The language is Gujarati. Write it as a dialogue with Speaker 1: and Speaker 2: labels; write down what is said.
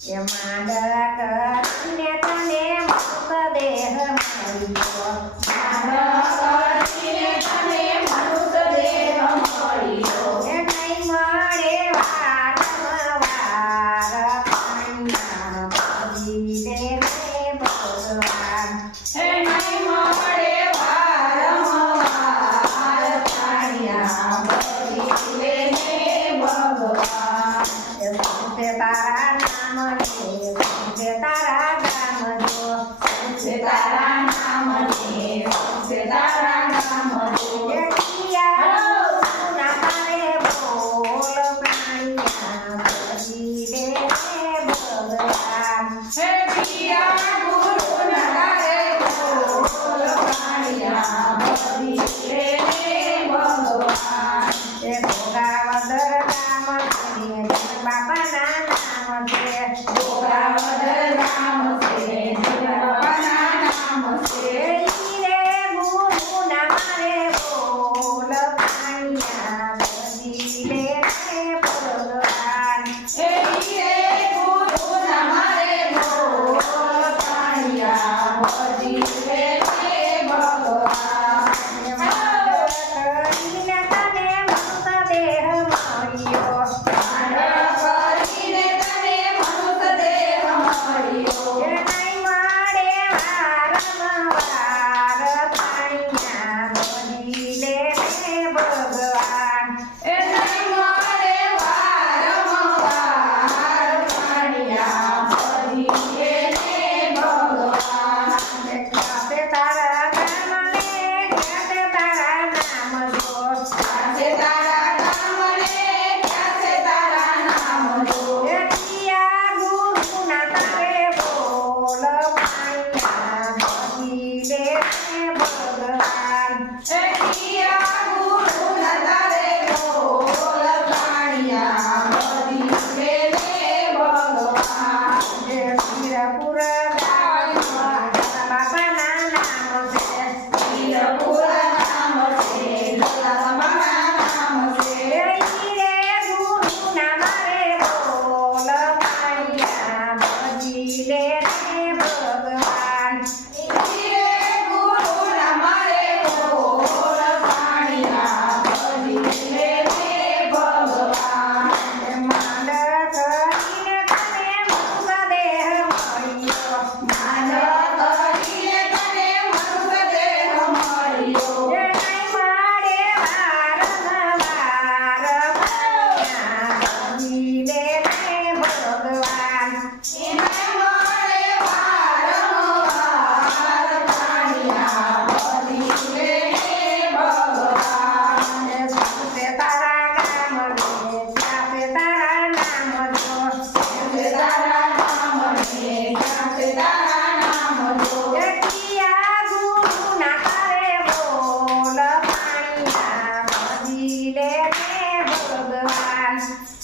Speaker 1: યમાડ કરીને તને મૃતદેહ મળ્યો Andrea. Yeah. Bye.